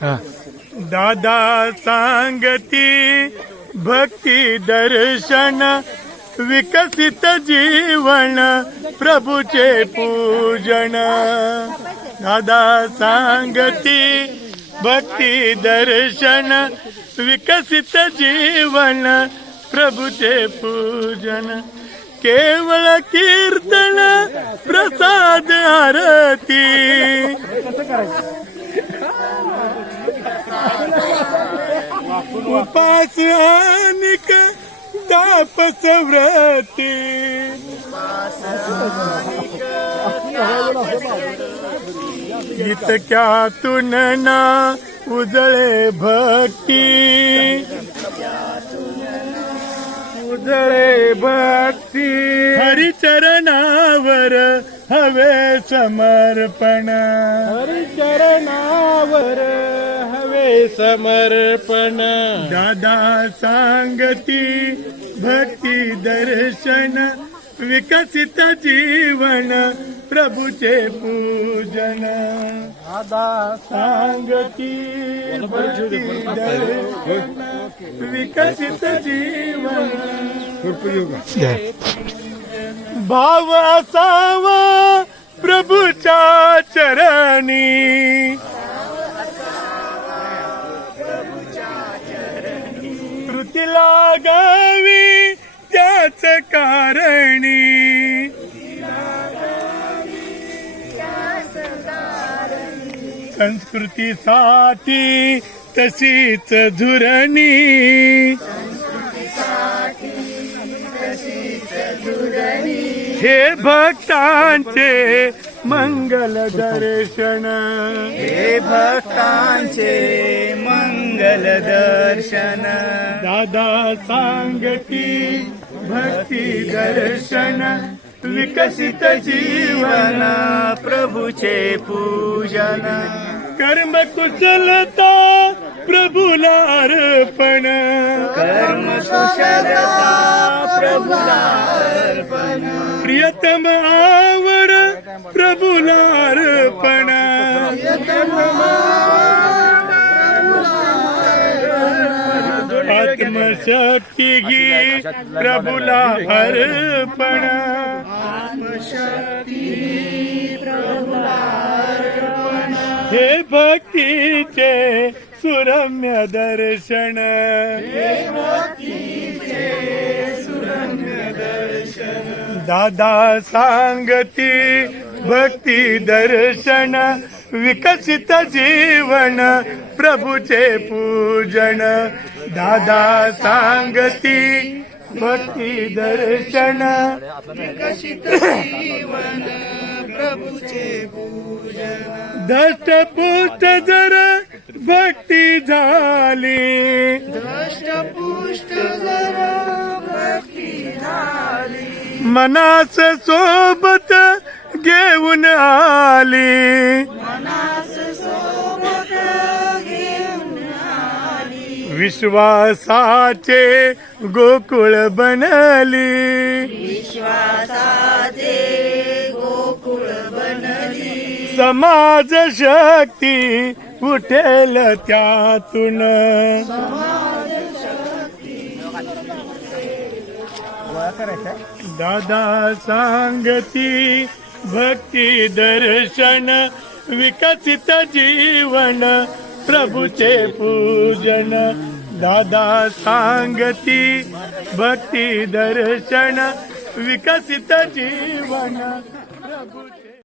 दादा सांगती भक्ती दर्शन विकसित जीवन प्रभूचे पूजन। दादा सांगती भक्ती दर्शन विकसित जीवन प्रभूचे पूजन। केवळ कीर्तन प्रसाद आरती उपास अनिक तापस व्रती। इतक्यातून ना उजळे भक्ती उजळे भक्ती। हरिचरणावर हवे समर्पण हरिचरणावर हवे समर्पण। दादा सांगती भक्ती दर्शन विकसित जीवन प्रभूचे पूजन। दादा सांगती भक्ती दर्शन विकसित जीवन। भाव असावा प्रभूच्या चरणी कृती लागावी त्याच कारणी। संस्कृतीसाठी तशीच धुरणी हे भक्तांचे मंगल दर्शन हे भक्तांचे मंगल दर्शन। दादा सांगती भक्ती दर्शन विकसित जीवन प्रभूचे पूजन। कर्म कुशलता प्रभूला अर्पण कर्म कुशलता प्रभूला अर्पण। प्रियतम आवड प्रभूला अर्पण आत्मशक्ती घी प्रभूला अर्पण हे भक्तीचे सुरम्य दर्शन दादा सांगती भक्ती दर्शन विकसित जीवन प्रभूचे पूजन। दादा सांगती भक्ती दर्शन विकसित जीवन प्रभूचे पूजन। धष्टपुष्ट जर भक्ती झाली दष्टपुष्ट जर भक्ती झाली मनास सोबत घेऊन आली मनास सोबत घेऊन आली। विश्वासाचे गोकुळ बनली विश्वासाचे गोकुळ बनली। समाज शक्ती उठेल त्यातून दादा सांगती भक्ती दर्शन विकसित जीवन प्रभूचे पूजन। दादा सांगती भक्ती दर्शन विकसित जीवन प्रभूचे